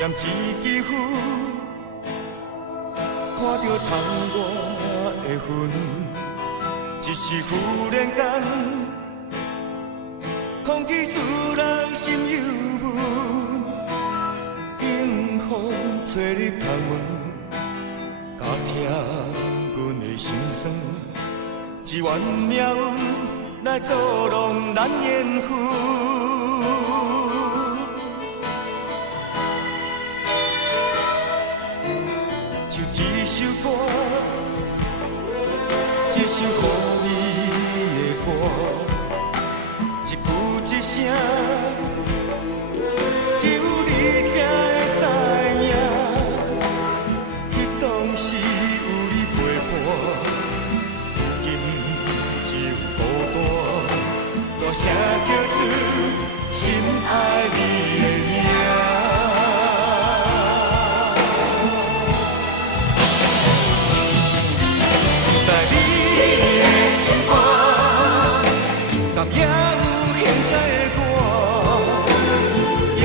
念一支符，看着窗外的云，一时忽然间，空气使人心忧闷。迎风吹入窗门，加添阮的心酸。一愿命运来作弄咱缘分。 就一首歌，一首予你的歌，一句一声，只有你才会知影。彼当时有你陪伴，如今只有孤单，大声叫出心爱你的名。 敢也有现在的我，也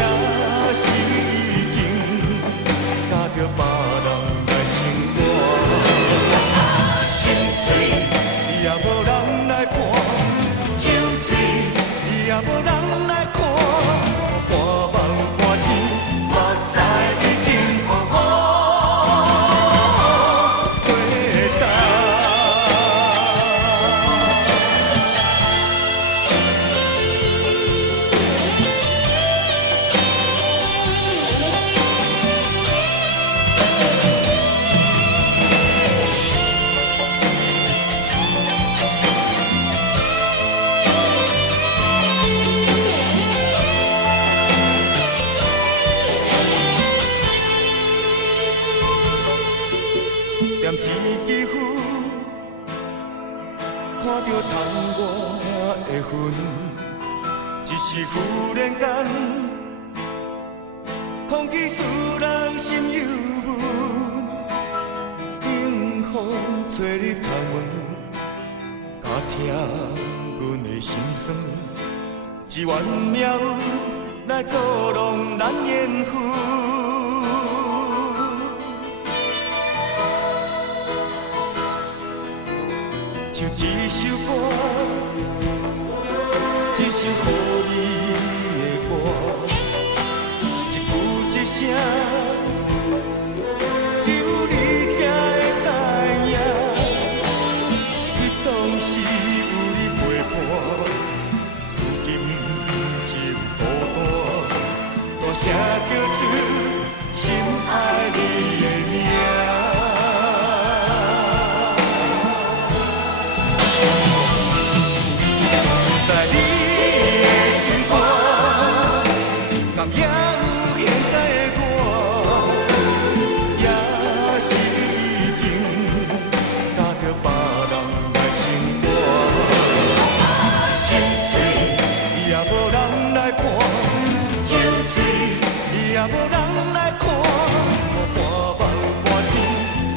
是已经甲着别人来生活。心水也无人来伴，酒醉也无人来看，半梦半醒，目屎已经予雨做干。 念一支符，看着窗外的云，一时忽然间，空气使人心忧闷。迎风吹入窗门，加添阮的心酸。一愿命运来作弄咱缘分。 就一首歌，一首予你的歌，一句一声，只有你才会知影。彼当时有你陪伴，如今只有孤单，大声叫出心爱你的名。 在你的心肝，敢也有现在的我，也是已经甲着别人来生活。心碎也无人来伴，酒醉也无人来看，半梦半醒，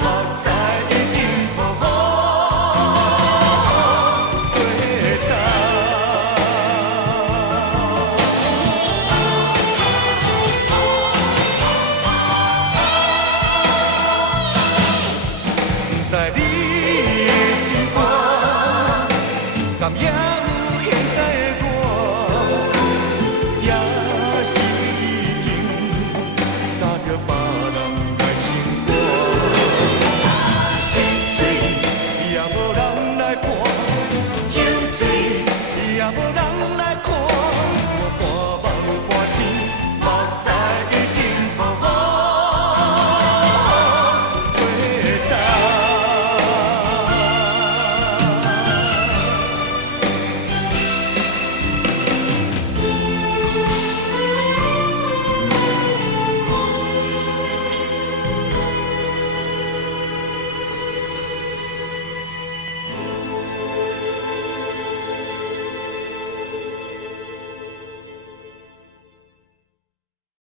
目屎已经予雨做干。 在你的心肝，敢也有。